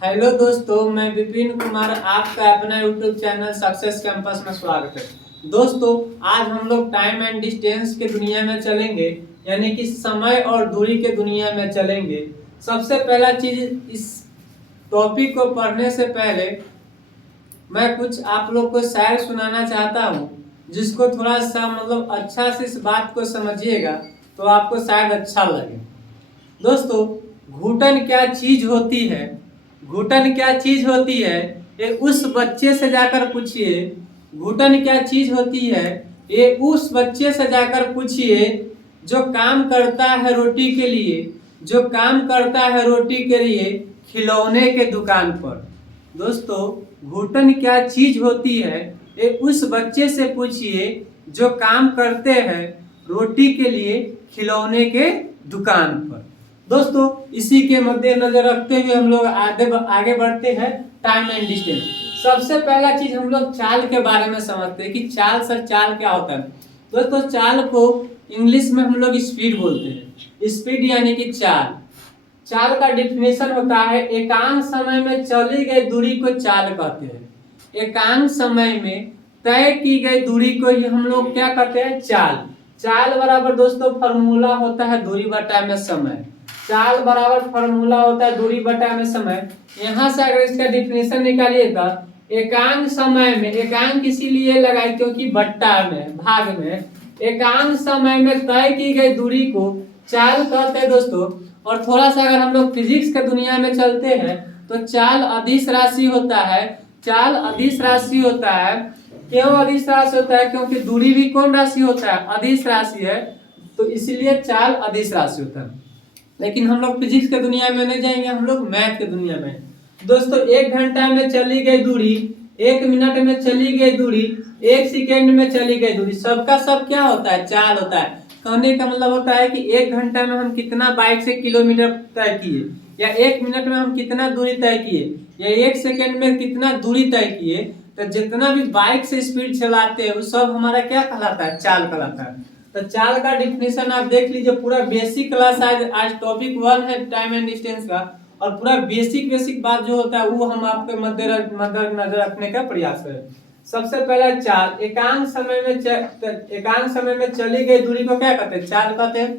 Hello दोस्तों, मैं विपिन कुमार आपका अपना यूट्यूब चैनल सक्सेस कैंपस में स्वागत है। दोस्तों, आज हम लोग टाइम एंड डिस्टेंस के दुनिया में चलेंगे, यानी कि समय और दूरी के दुनिया में चलेंगे। सबसे पहला चीज, इस टॉपिक को पढ़ने से पहले मैं कुछ आप लोग को शायर सुनाना चाहता हूँ, जिसको थोड़ा सा अच्छा से इस बात को समझिएगा तो आपको शायद अच्छा लगे। दोस्तों, घुटन क्या चीज होती है? घुटन क्या चीज होती है, ये उस बच्चे से जाकर पूछिए। घुटन क्या चीज होती है, ये उस बच्चे से जाकर पूछिए जो काम करता है रोटी के लिए, जो काम करता है रोटी के लिए खिलौने के दुकान पर। दोस्तों, घुटन क्या चीज होती है, ये उस बच्चे से पूछिए जो काम करते हैं रोटी के लिए खिलौने के दुकान पर। दोस्तों, इसी के मद्देनजर रखते हुए हम लोग आगे बढ़ते हैं टाइम एंड डिस्टेंस। सबसे पहला चीज हम लोग चाल के बारे में समझते हैं कि चाल क्या होता है। दोस्तों, चाल को इंग्लिश में हम लोग स्पीड बोलते हैं। स्पीड यानी कि चाल। चाल का डिफिनेशन होता है एकांक समय में चली गई दूरी को चाल कहते हैं। एकांक समय में तय की गई दूरी को ही हम लोग क्या कहते हैं? चाल। चाल बराबर दोस्तों फॉर्मूला होता है दूरी बटा में समय। चाल बराबर फॉर्मूला होता है दूरी बटा में समय। यहाँ से अगर इसका डिफिनेशन निकालिएगा, एकांक समय में, एकांक इसीलिए लगाए क्योंकि बट्टा में, भाग में, एकांक समय में तय की गई दूरी को चाल कहते हैं दोस्तों। और थोड़ा सा अगर हम लोग फिजिक्स के दुनिया में चलते हैं तो चाल अदिश राशि होता है। चाल अदिश राशि होता है। क्यों अदिश राशि होता है? क्योंकि दूरी भी कौन राशि होता है? अदिश राशि है, तो इसलिए चाल अदिश राशि होता है। लेकिन हम लोग फिजिक्स के दुनिया में नहीं जाएंगे, हम लोग मैथ के दुनिया में। दोस्तों, 1 घंटा में चली गई दूरी, 1 मिनट में चली गई दूरी, 1 सेकेंड में चली गई दूरी, सबका सब क्या होता है? चाल होता है। कहने का मतलब होता है कि 1 घंटा में हम कितना बाइक से किलोमीटर तय किए, या 1 मिनट में हम कितना दूरी तय किए, या 1 सेकेंड में कितना दूरी तय किए। तो जितना भी बाइक से स्पीड चलाते हैं वो सब हमारा क्या कहलाता है? चाल कहलाता है। तो चाल का डिफिनेशन आप देख लीजिए। पूरा बेसिक क्लास आज टॉपिक 1 है टाइम एंड डिस्टेंस का, और पूरा बेसिक बात जो होता है वो हम आपके मद्देनजर रखने का प्रयास करें। सबसे पहला चाल, एकांक समय में चली गई दूरी को क्या कहते हैं? चाल कहते हैं।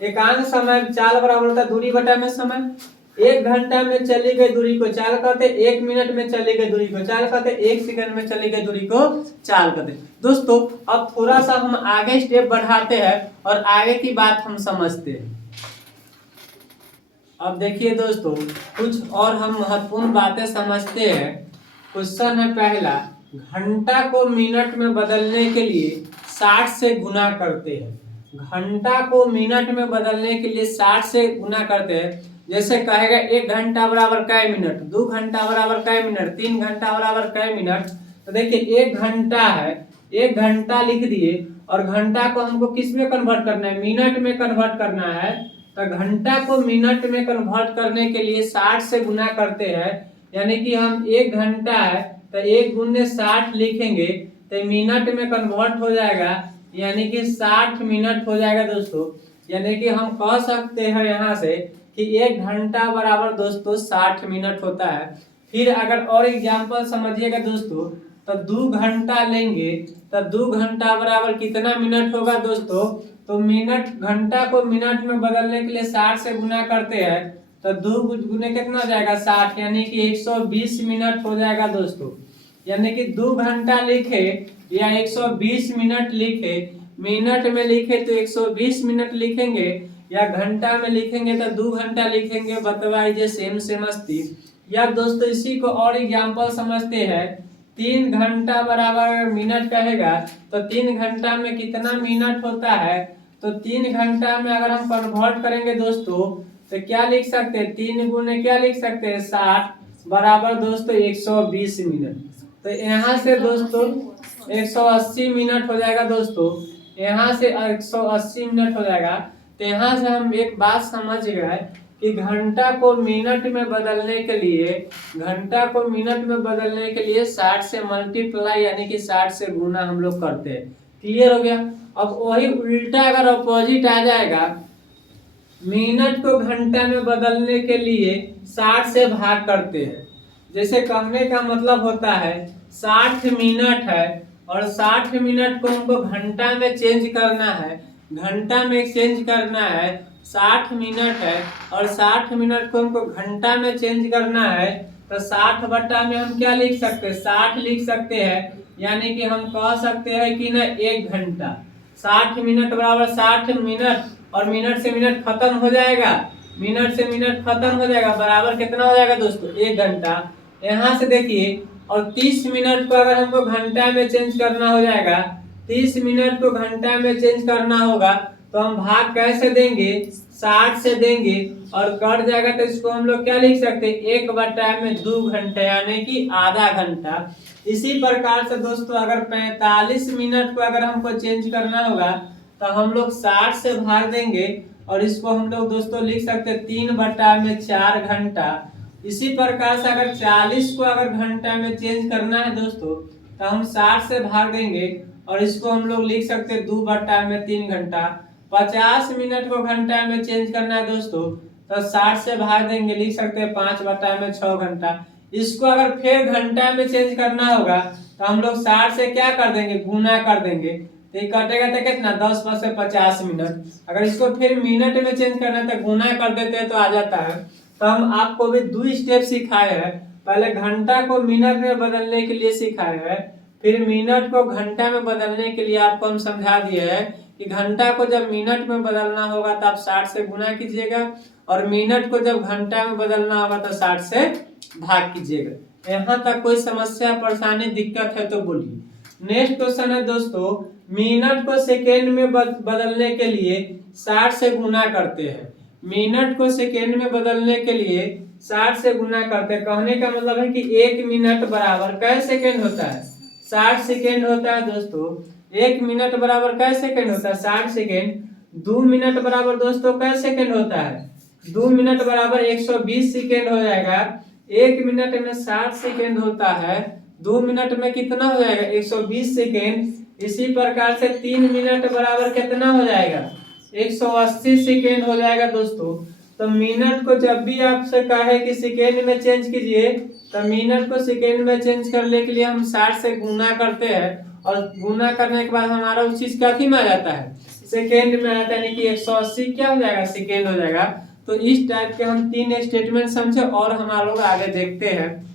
एकांक समय, चाल बराबर होता है दूरी बटा में समय। 1 घंटा में चली गई दूरी को चाल कहते हैं। 1 मिनट में चली गई दूरी को चाल कहते हैं। 1 सेकंड में चली गई दूरी को चाल कहते हैं। दोस्तों, अब थोड़ा सा हम आगे स्टेप बढ़ाते हैं और आगे की बात हम समझते हैं। अब देखिए दोस्तों, कुछ और हम महत्वपूर्ण बातें समझते हैं। क्वेश्चन है पहला, घंटा को मिनट में बदलने के लिए 60 से गुना करते हैं। घंटा को मिनट में बदलने के लिए 60 से गुना करते हैं। जैसे कहेगा 1 घंटा बराबर कै मिनट, 2 घंटा बराबर कै मिनट, 3 घंटा बराबर कै मिनट। तो देखिए 1 घंटा है, 1 घंटा लिख दिए, और घंटा को हमको किस में कन्वर्ट करना है? मिनट में कन्वर्ट करना है। तो घंटा को मिनट में कन्वर्ट करने के लिए 60 से गुना करते हैं। यानी कि हम 1 घंटा है तो 1 × 60 लिखेंगे तो मिनट में कन्वर्ट हो जाएगा, यानी कि 60 मिनट हो जाएगा दोस्तों। यानी कि हम कह सकते हैं यहाँ से कि 1 घंटा बराबर दोस्तों 60 मिनट होता है। फिर अगर और एग्जाम्पल समझिएगा दोस्तों, तो 2 घंटा लेंगे तो 2 घंटा बराबर कितना मिनट होगा दोस्तों? तो मिनट, घंटा को मिनट में बदलने के लिए 60 से गुना करते हैं, तो 2 गुने कितना हो जाएगा? 60, यानी कि 120 मिनट हो जाएगा दोस्तों। यानी कि 2 घंटा लिखे या 120 मिनट लिखे, मिनट में लिखे तो 120 मिनट लिखेंगे, या घंटा में लिखेंगे तो 2 घंटा लिखेंगे। बतवाइए सेम समझती या दोस्तों। इसी को और एग्जाम्पल समझते हैं। 3 घंटा बराबर मिनट कहेगा तो 3 घंटा में कितना मिनट होता है? तो 3 घंटा में अगर हम कन्वर्ट करेंगे दोस्तों तो क्या लिख सकते हैं? 3 गुने क्या लिख सकते हैं? 60 बराबर दोस्तों 120 मिनट। तो यहाँ से दोस्तों 180 मिनट हो जाएगा दोस्तों। यहाँ से 180 मिनट हो जाएगा। तो यहाँ से हम एक बात समझ गए कि घंटा को मिनट में बदलने के लिए, घंटा को मिनट में बदलने के लिए 60 से मल्टीप्लाई यानी कि 60 से गुना हम लोग करते हैं। क्लियर हो गया? अब वही उल्टा अगर अपोजिट आ जाएगा, मिनट को घंटा में बदलने के लिए 60 से भाग करते हैं। जैसे कहने का मतलब होता है 60 मिनट है और 60 मिनट को हमको घंटा में चेंज करना है, घंटा में चेंज करना है। 60 मिनट है और 60 मिनट को हमको घंटा में चेंज करना है, तो 60 बट्टा में हम क्या लिख सकते हैं, 60 लिख सकते हैं। यानी कि हम कह सकते हैं कि ना 1 घंटा। 60 मिनट बराबर 60 मिनट और मिनट से मिनट खत्म हो जाएगा, मिनट से मिनट खत्म हो जाएगा, बराबर कितना हो जाएगा दोस्तों, 1 घंटा। यहाँ से देखिए, और 30 मिनट को अगर हमको घंटा में चेंज करना हो जाएगा, 30 मिनट को घंटा में चेंज करना होगा, तो हम भाग कैसे देंगे, 60 से देंगे और कट जाएगा, तो इसको हम लोग क्या लिख सकते हैं, 1 बटा में 2 घंटा यानी कि आधा घंटा। इसी प्रकार से दोस्तों अगर 45 मिनट को अगर हमको चेंज करना होगा, तो हम लोग 60 से भाग देंगे और इसको हम लोग दोस्तों लिख सकते हैं 3 बटा में 4 घंटा। इसी प्रकार से अगर 40 को अगर घंटा में चेंज करना है दोस्तों, तो हम 60 से भाग देंगे और इसको हम लोग लिख सकते हैं 2 बटा में 3 घंटा। 50 मिनट को घंटा में चेंज करना है दोस्तों, तो 60 से भाग देंगे, लिख सकते हैं 5 बटा में 6 घंटा। इसको अगर फिर घंटा में चेंज करना होगा, तो हम लोग 60 से क्या कर देंगे, गुना कर देंगे, तो ये कटेगा तो कितना, 10 + से 50 मिनट। अगर इसको फिर मिनट में चेंज करना है तो गुना कर देते हैं तो आ जाता है। तो हम आपको भी 2 स्टेप सिखाए हैं, पहले घंटा को मिनट में बदलने के लिए सिखाए हैं, फिर मिनट को घंटा में बदलने के लिए आपको हम समझा दिए हैं कि घंटा को जब मिनट में बदलना होगा तो आप 60 से गुना कीजिएगा और मिनट को जब घंटा में बदलना होगा तो 60 से भाग कीजिएगा। यहाँ तक कोई समस्या, परेशानी, दिक्कत है तो बोलिए। नेक्स्ट क्वेश्चन है दोस्तों, मिनट को सेकेंड में बदलने के लिए 60 से गुना करते हैं। मिनट को सेकेंड में बदलने के लिए 60 से गुना करते हैं। कहने का मतलब है कि 1 मिनट बराबर कै सेकेंड होता है, 60 सेकेंड होता है दोस्तों। 1 मिनट बराबर कै सेकेंड होता है, 60 सेकेंड। 2 मिनट बराबर दोस्तों कै सेकेंड होता है, 2 मिनट बराबर 120 सेकेंड हो जाएगा। 1 मिनट में 60 सेकेंड होता है, 2 मिनट में कितना हो जाएगा, 120 सेकेंड। इसी प्रकार से 3 मिनट बराबर कितना हो जाएगा, 180 सेकेंड हो जाएगा दोस्तों। तो मिनट को जब भी आपसे कहे कि सेकेंड में चेंज कीजिए, तो मिनट को सेकेंड में चेंज करने के लिए हम 60 से गुना करते हैं और गुना करने के बाद हमारा उस चीज का में आ जाता है, सेकेंड में आता है, यानी कि 180 क्या हो जाएगा, सेकेंड हो जाएगा। तो इस टाइप के हम 3 स्टेटमेंट समझे और हम लोग आगे देखते हैं।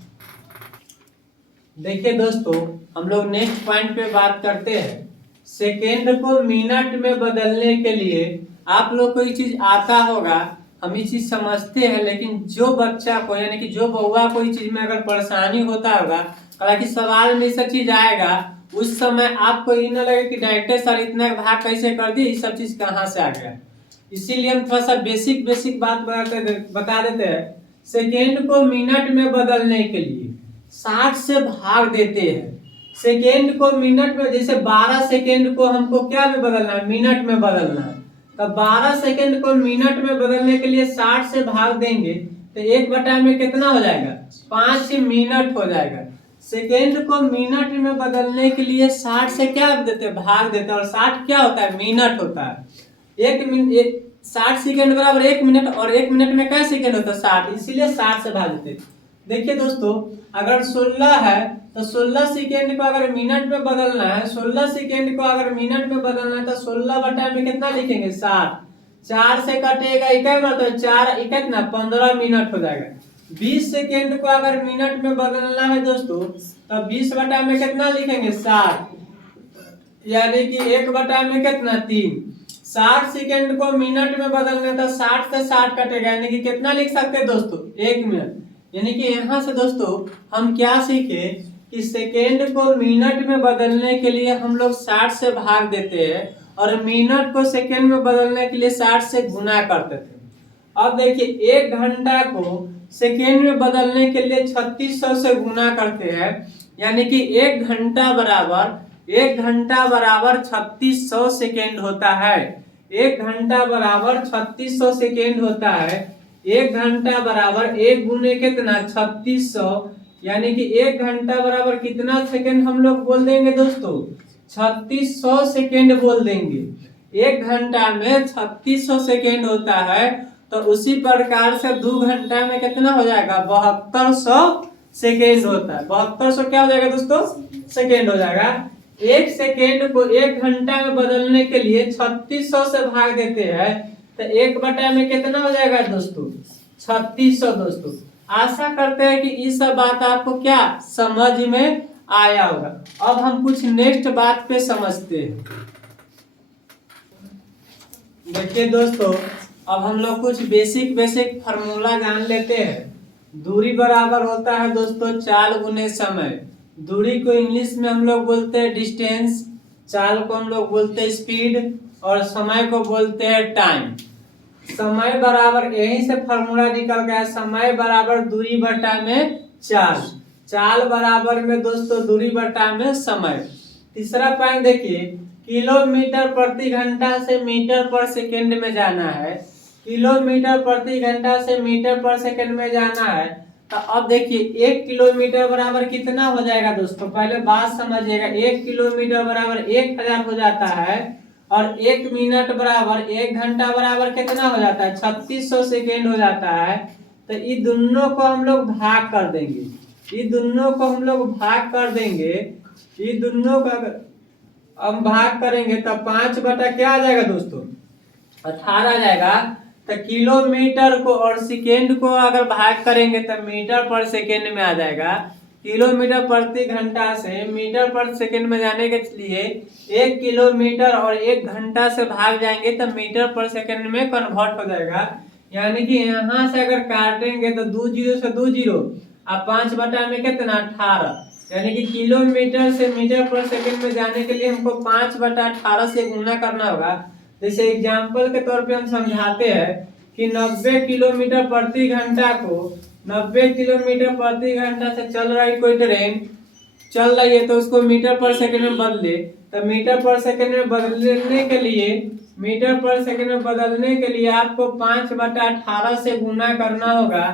देखिए दोस्तों, हम लोग नेक्स्ट पॉइंट पे बात करते हैं। सेकेंड को मिनट में बदलने के लिए आप लोग को ये चीज आता होगा, हम ये चीज समझते हैं, लेकिन जो बच्चा को यानी कि जो बउआ को ये चीज में अगर परेशानी होता होगा, हालांकि सवाल में सब चीज आएगा, उस समय आपको ये ना लगे कि डायरेक्टर सर इतना भाग कैसे कर दिए, ये सब चीज कहाँ से आ गया। इसीलिए हम थोड़ा सा बेसिक बात बता देते हैं। सेकेंड को मिनट में बदलने के लिए 60 से भाग देते हैं। सेकेंड को मिनट में, जैसे 12 सेकेंड को हमको क्या में बदलना है, मिनट में बदलना है, तो 12 सेकेंड को मिनट में बदलने के लिए 60 से भाग देंगे, तो 1 बटा में कितना हो जाएगा, 5 मिनट हो जाएगा। सेकेंड को मिनट में बदलने के लिए 60 से क्या देते हैं, भाग देते हैं, और 60 क्या होता है, मिनट होता है। 60 सेकेंड बराबर 1 मिनट, और 1 मिनट में क्या सेकेंड होता है, 60, इसीलिए 60 से भाग देते हैं। देखिए दोस्तों, अगर 16 है तो 16 सेकेंड को अगर मिनट में बदलना है, 16 सेकेंड को अगर मिनट में बदलना है, तो 16 बटा में कितना लिखेंगे, 7। 4 से कटेगा, इकाई मतलब 4 इकाई ना 15 मिनट हो जाएगा। 20 सेकेंड को अगर मिनट में बदलना है दोस्तों, तो 20 बटा में कितना लिखेंगे, 7, यानी कि 1 बटा में कितना, 3। 60 सेकेंड को मिनट में बदलना है, तो 60 से 60 कटेगा, यानी कि कितना लिख सकते हैं दोस्तों, 1 मिनट। यानी कि यहाँ से दोस्तों हम क्या सीखे कि सेकेंड को मिनट में बदलने के लिए हम लोग 60 से भाग देते हैं और मिनट को सेकेंड में बदलने के लिए 60 से गुना करते थे। अब देखिए, 1 घंटा को सेकेंड में बदलने के लिए 3600 से गुना करते हैं, यानी कि 1 घंटा बराबर 3600 सेकेंड होता है। 1 घंटा बराबर 3600 सेकेंड होता है। 1 घंटा बराबर 1 गुने कितना, 3600, यानी कि 1 घंटा बराबर कितना सेकेंड हम लोग बोल देंगे दोस्तों, 3600 सेकेंड बोल देंगे। 1 घंटा में 3600 सेकेंड होता है, तो उसी प्रकार से 2 घंटा में कितना हो जाएगा, 7200 सेकेंड होता है। 7200 क्या हो जाएगा दोस्तों, सेकेंड हो जाएगा। 1 सेकेंड को 1 घंटा में बदलने के लिए 3600 से भाग देते हैं, तो 1 बटा में कितना हो जाएगा दोस्तों, 3600 दोस्तों। आशा करते हैं कि इस सब बात आपको क्या समझ में आया होगा। अब हम कुछ नेक्स्ट बात पे समझते हैं। देखिए दोस्तों, अब हम लोग कुछ बेसिक फार्मूला जान लेते हैं। दूरी बराबर होता है दोस्तों चाल गुने समय। दूरी को इंग्लिश में हम लोग बोलते हैं डिस्टेंस, चाल को हम लोग बोलते हैं स्पीड, और समय को बोलते हैं टाइम। समय बराबर, यहीं से फॉर्मूला निकल गया, समय बराबर दूरी बटा में चाल, चाल बराबर में दोस्तों दूरी बटा में समय। तीसरा पॉइंट देखिए, किलोमीटर प्रति घंटा से मीटर पर सेकेंड में जाना है। किलोमीटर प्रति घंटा से मीटर पर सेकेंड में जाना है, तो अब देखिए 1 किलोमीटर बराबर कितना हो जाएगा दोस्तों, पहले बात समझिएगा। 1 किलोमीटर बराबर 1000 हो जाता है, और 1 मिनट बराबर 1 घंटा बराबर कितना हो जाता है, 3600 सेकेंड हो जाता है। तो ये दोनों को हम लोग भाग कर देंगे, ये दोनों को हम लोग भाग कर देंगे, ये दोनों का हम भाग करेंगे तो 5 बटा क्या आ जाएगा दोस्तों, 18 आ जाएगा। तो किलोमीटर को और सेकेंड को अगर भाग करेंगे तो मीटर पर सेकेंड में आ जाएगा। किलोमीटर प्रति घंटा से मीटर पर सेकेंड में जाने के लिए 1 किलोमीटर और 1 घंटा से भाग जाएंगे तो मीटर पर सेकेंड में कन्वर्ट हो जाएगा। यानी कि यहाँ से अगर काटेंगे तो 2 जीरो से 2 जीरो, अब 5 बटा में कितना 18, यानी कि किलोमीटर से मीटर पर सेकेंड में जाने के लिए हमको 5 बटा 18 से गुना करना होगा। जैसे एग्जाम्पल के तौर पे हम समझाते हैं कि 90 किलोमीटर प्रति घंटा को 90 किलोमीटर प्रति घंटा से चल रही कोई ट्रेन चल रही है, तो उसको मीटर पर सेकेंड में बदले। तो मीटर पर सेकेंड में बदलने के लिए, मीटर पर सेकेंड में बदलने के लिए आपको 5 बटा 18 से गुना करना होगा।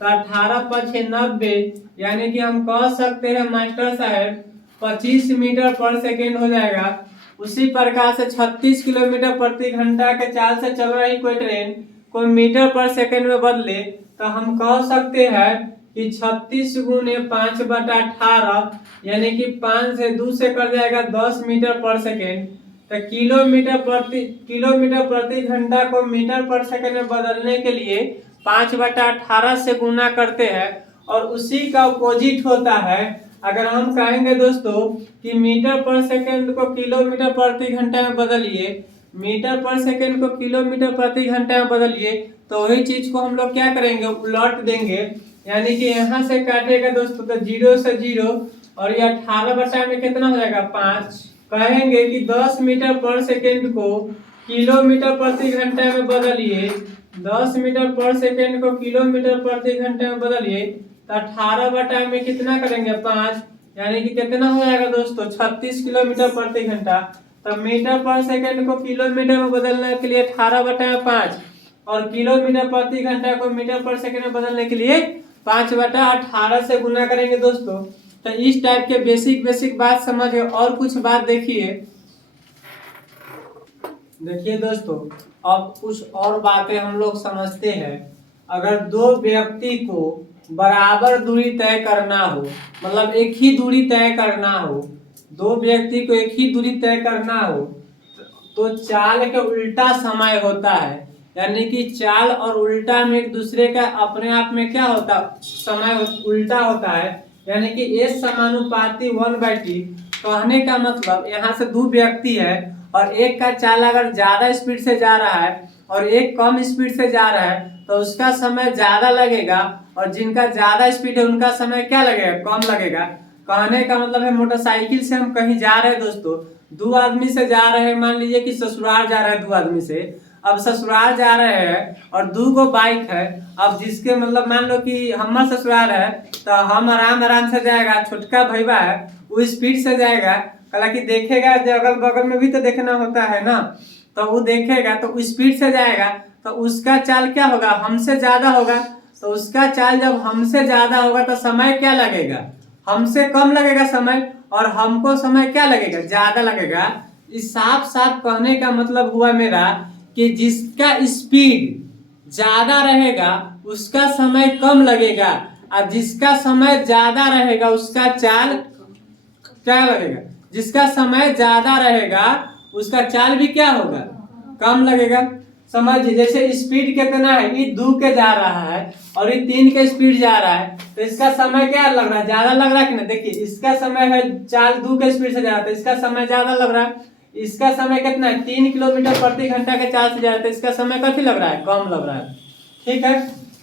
तो 18 5 90, यानी कि हम कह सकते हैं मास्टर साहब 25 मीटर पर सेकेंड हो जाएगा। उसी प्रकार से 36 किलोमीटर प्रति घंटा के चाल से चल रही कोई ट्रेन को मीटर पर सेकेंड में बदले, तो हम कह सकते हैं कि 36 गुने 5 बटा 18, यानी कि 5 से 2 से कर जाएगा 10 मीटर पर सेकेंड। तो किलोमीटर प्रति घंटा को मीटर पर सेकेंड में बदलने के लिए 5 बटा 18 से गुना करते हैं, और उसी का अपोजिट होता है। अगर हम कहेंगे दोस्तों कि मीटर पर सेकेंड को किलोमीटर प्रति घंटा में बदलिए, मीटर पर सेकेंड को किलोमीटर प्रति घंटा में बदलिए, तो वही चीज को हम लोग क्या करेंगे, उलट देंगे। यानी कि यहाँ से काटेगा दोस्तों तो 0 से 0, और ये 18 बटा में कितना हो जाएगा 5। कहेंगे कि 10 मीटर पर सेकेंड को किलोमीटर प्रति घंटा में बदलिए, 10 मीटर पर सेकेंड को किलोमीटर प्रति घंटे में बदलिए, तो 18 बटा में कितना करेंगे 5, यानी कि कितना हो जाएगा दोस्तों 36 किलोमीटर प्रति घंटा। तो मीटर पर सेकेंड को किलोमीटर में बदलने के लिए 18 बटा में 5, और किलोमीटर प्रति घंटा को मीटर पर सेकेंड में बदलने के लिए 5 बटा 18 से गुना करेंगे दोस्तों। तो इस टाइप के बेसिक बात समझे। और कुछ बात देखिए दोस्तों, अब कुछ और बातें हम लोग समझते हैं। अगर दो व्यक्ति को बराबर दूरी तय करना हो, मतलब एक ही दूरी तय करना हो, दो व्यक्ति को एक ही दूरी तय करना हो, तो चाल के उल्टा समय होता है। यानी कि चाल और उल्टा में एक दूसरे का अपने आप में क्या होता, समय उल्टा होता है। यानी कि एस समानुपाती 1/t। कहने का मतलब यहाँ से दो व्यक्ति है, और एक का चाल अगर ज्यादा स्पीड से जा रहा है और एक कम स्पीड से जा रहा है, तो उसका समय ज्यादा लगेगा, और जिनका ज्यादा स्पीड है उनका समय क्या लगेगा, कम लगेगा। कहने का मतलब है मोटरसाइकिल से हम कहीं जा रहे हैं दोस्तों, दो आदमी से जा रहे हैं, मान लीजिए कि ससुराल जा रहे हैं दो आदमी से। अब ससुराल जा रहे हैं और दो गो बाइक है। अब जिसके मतलब मान लो कि हमारा ससुराल है, तो हम आराम से जाएगा, छोटका भैया है वो स्पीड से जाएगा। हालांकि देखेगा, अगल बगल में भी तो देखना होता है ना, तो वो देखेगा तो स्पीड से जाएगा, तो उसका चाल क्या होगा, हमसे ज्यादा होगा। तो उसका चाल जब हमसे ज्यादा होगा तो समय क्या लगेगा, हमसे कम लगेगा समय, और हमको समय क्या लगेगा, ज्यादा लगेगा। इस साफ साफ कहने का मतलब हुआ मेरा कि जिसका स्पीड ज्यादा रहेगा उसका समय कम लगेगा, और जिसका समय ज्यादा रहेगा उसका चाल क्या लगेगा। जिसका समय ज्यादा रहेगा उसका चाल भी क्या होगा, कम लगेगा। समझिए जैसे स्पीड कितना है, ये 2 के जा रहा है और ये 3 के स्पीड जा रहा है, तो इसका समय क्या लग रहा है, ज्यादा लग रहा है कि ना। देखिए इसका समय है चाल 2 के स्पीड से जा रहा है तो इसका समय ज्यादा लग रहा है। इसका समय कितना है, 3 किलोमीटर प्रति घंटा के चाल से जा रहा है तो इसका समय कथी लग रहा है, कम लग रहा है। ठीक है,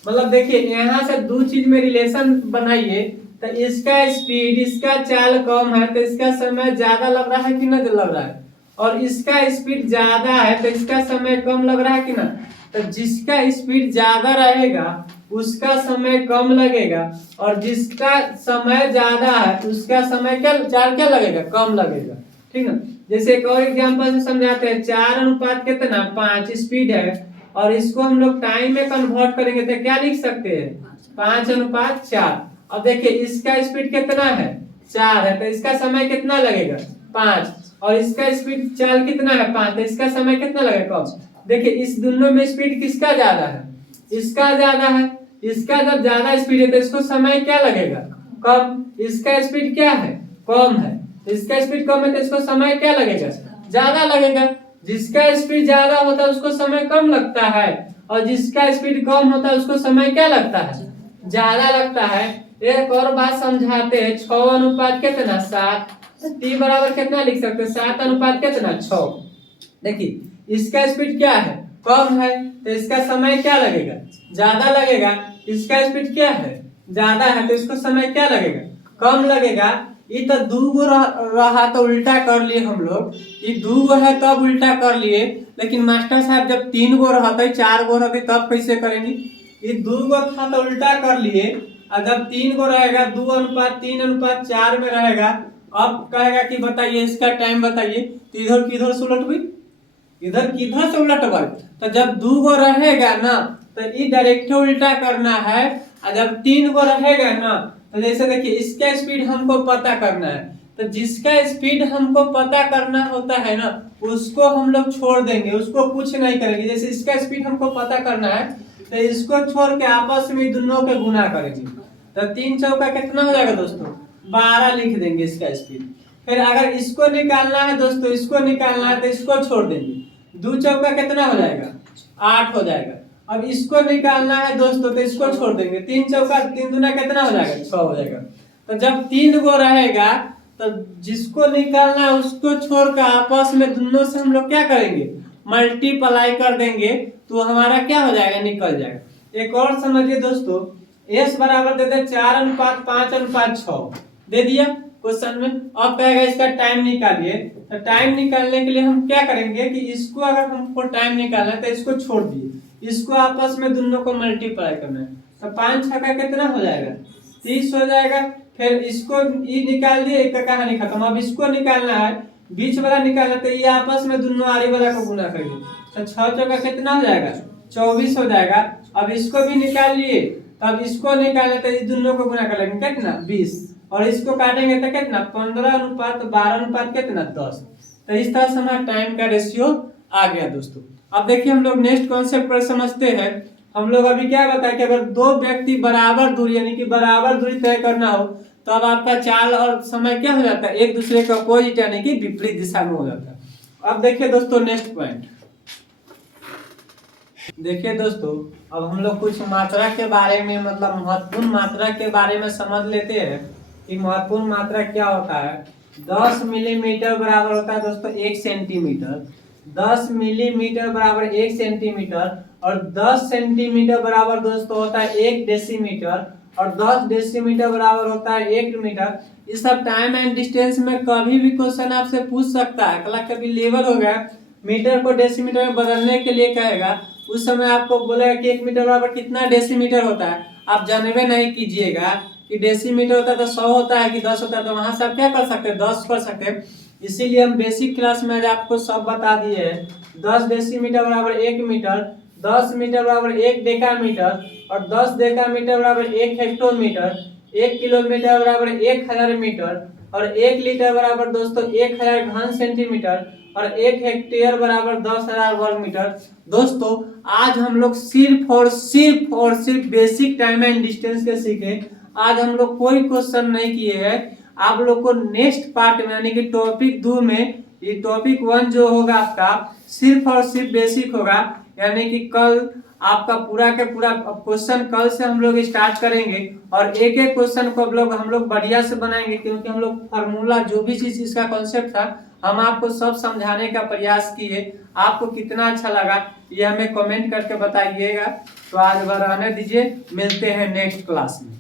मतलब देखिए यहाँ से दो चीज में रिलेशन बनाइए, तो इसका स्पीड, इसका चाल कम है तो इसका समय ज्यादा लग रहा है कि ना लग रहा है, और इसका स्पीड ज्यादा है तो इसका समय कम लग रहा है कि ना। तो जिसका स्पीड ज्यादा रहेगा उसका समय कम लगेगा, और जिसका समय ज्यादा है उसका समय क्या लगेगा, कम लगेगा। ठीक है, जैसे एक और एग्जांपल से समझाते हैं। 4 अनुपात कितना 5 स्पीड है, और इसको हम लोग टाइम में कन्वर्ट करेंगे तो क्या लिख सकते हैं, 5:4। अब देखिए इसका स्पीड कितना है, 4 है तो इसका समय कितना लगेगा, 5, और इसका स्पीड चाल कितना है, 5, तो इसका समय कितना लगेगा, कम। देखिए इस दोनों में स्पीड किसका ज्यादा है, इसका ज्यादा है। इसका जब ज्यादा स्पीड है तो इसको समय क्या लगेगा, कम। इसका स्पीड क्या है, कम है, तो इसका स्पीड कम है तो इसको समय क्या लगेगा, ज्यादा लगेगा। जिसका स्पीड ज्यादा होता है उसको समय कम लगता है, और जिसका स्पीड कम होता है उसको समय क्या लगता है, ज्यादा लगता है। एक और बात समझाते हैं। 6 अनुपात कितना 7, टी बराबर कितना लिख सकते हैं, 7 अनुपात कितना 6। देखिए इसका स्पीड क्या है, कम है, तो इसका समय क्या लगेगा, ज्यादा लगेगा। इसका स्पीड क्या है, ज्यादा है, तो इसको समय क्या लगेगा, कम लगेगा। ये तो 2 रहा तो उल्टा कर लिए हम लोग, ये 2 है तब उल्टा कर लिए, लेकिन मास्टर साहब जब 3 रहते 4 रहते तब कैसे करेंगे। ये 2 था तो उल्टा कर लिए, और जब 3 रहेगा 2:3:4 में रहेगा। अब कहेगा कि बताइए इसका टाइम बताइए, तो इधर किधर से उलट हुई, इधर किधर से उलट हुआ। तो जब 2 रहेगा ना तो ये डायरेक्ट उल्टा करना है, और जब 3 रहेगा ना तो जैसे देखिए इसका स्पीड हमको पता करना है, तो जिसका स्पीड हमको पता करना होता है ना उसको हम लोग छोड़ देंगे, उसको कुछ नहीं करेंगे। जैसे इसका स्पीड हमको पता करना है तो इसको छोड़ के आपस में दोनों के गुना करेंगे, तो 3 चौका कितना हो जाएगा दोस्तों, 12 लिख देंगे इसका स्पीड। फिर अगर इसको निकालना है दोस्तों, इसको निकालना है तो इसको छोड़ देंगे, 2 चौका कितना हो जाएगा, 8 हो जाएगा। अब इसको निकालना है दोस्तों तो इसको छोड़ देंगे, 3 चौका 3 दूना कितना हो जाएगा, 6 हो जाएगा। तो जब 3 रहेगा तो जिसको निकालना है उसको छोड़कर आपस में दोनों से हम लोग क्या करेंगे, मल्टीप्लाई कर देंगे, तो हमारा क्या हो जाएगा, निकल जाएगा। एक और समझिए दोस्तों, S बराबर दे दे 4:5:6 दे दिया क्वेश्चन में। अब कहेगा इसका टाइम निकालिए, तो टाइम निकालने के लिए हम क्या करेंगे कि इसको अगर हमको टाइम निकालना है तो इसको छोड़ दिए, इसको आपस में दोनों को मल्टीप्लाई करना है, तो 5 छक्का कितना हो जाएगा, 30 हो जाएगा। फिर इसको ये निकाल दिए, एक का कहानी खत्म। अब इसको निकालना है, बीच वाला निकालना, तो ये आपस में दोनों आरी वाला को गुना करेंगे, तो 6 चौका कितना हो जाएगा, 24 हो जाएगा। अब इसको भी निकाल लिए, तब इसको निकालना तो ये दोनों को गुना कर लेंगे कितना 20, और इसको काटेंगे तो कितना 15:12 कितना 10। तो इस तरह से हमारा टाइम का रेशियो आ गया दोस्तों। अब देखिए हम लोग नेक्स्ट कॉन्सेप्ट पर समझते हैं। हम लोग अभी क्या बताए कि अगर 2 व्यक्ति बराबर दूरी यानी कि बराबर दूरी तय करना हो तो अब आपका चाल और समय क्या हो जाता है, एक दूसरे के अपोजिट यानी कि विपरीत दिशा में हो जाता है। अब देखिए दोस्तों नेक्स्ट पॉइंट, देखिए दोस्तों अब हम लोग कुछ मात्रा के बारे में, मतलब महत्वपूर्ण मात्रा के बारे में समझ लेते हैं कि महत्वपूर्ण मात्रा क्या होता है। 10 मिलीमीटर बराबर होता है दोस्तों 1 सेंटीमीटर, 10 मिलीमीटर बराबर 1 सेंटीमीटर, और 10 सेंटीमीटर बराबर दोस्तों होता है 1 डेसीमीटर, और 10 डेसीमीटर बराबर होता है 1 मीटर। इस सब टाइम एंड डिस्टेंस में कभी भी क्वेश्चन आपसे पूछ सकता है। कभी लेवल हो गया, मीटर को डेसीमीटर में बदलने के लिए कहेगा, उस समय आपको बोलेगा कि 1 मीटर बराबर कितना डेसीमीटर होता है, आप जानवे नहीं कीजिएगा कि डेसीमीटर होता है तो 100 होता है कि 10 होता है, तो वहां से आप क्या कर सकते हैं, 10 कर सकते हैं। इसीलिए हम बेसिक क्लास में आज आपको सब बता दिए हैं। 10 डेसीमीटर बराबर 1 मीटर, 10 मीटर बराबर 1 डेकामीटर, और 10 डेकामीटर बराबर 1 हेक्टोमीटर, 1 किलोमीटर बराबर 1000 मीटर, और 1 लीटर बराबर दोस्तों 1000 घन सेंटीमीटर, और 1 हेक्टेयर बराबर 10,000 वर्ग मीटर। दोस्तों आज हम लोग सिर्फ बेसिक टाइम एंड डिस्टेंस के सीखे। आज हम लोग कोई क्वेश्चन नहीं किए हैं। आप लोग को नेक्स्ट पार्ट में यानी कि टॉपिक 2 में, ये टॉपिक 1 जो होगा आपका सिर्फ और सिर्फ बेसिक होगा, यानी कि कल आपका पूरा के पूरा क्वेश्चन कल से हम लोग स्टार्ट करेंगे और एक एक क्वेश्चन को हम लोग बढ़िया से बनाएंगे, क्योंकि हम लोग फार्मूला जो भी चीज इसका कॉन्सेप्ट था हम आपको सब समझाने का प्रयास किए। आपको कितना अच्छा लगा ये हमें कमेंट करके बताइएगा। तो आज रहने दीजिए, मिलते हैं नेक्स्ट क्लास में।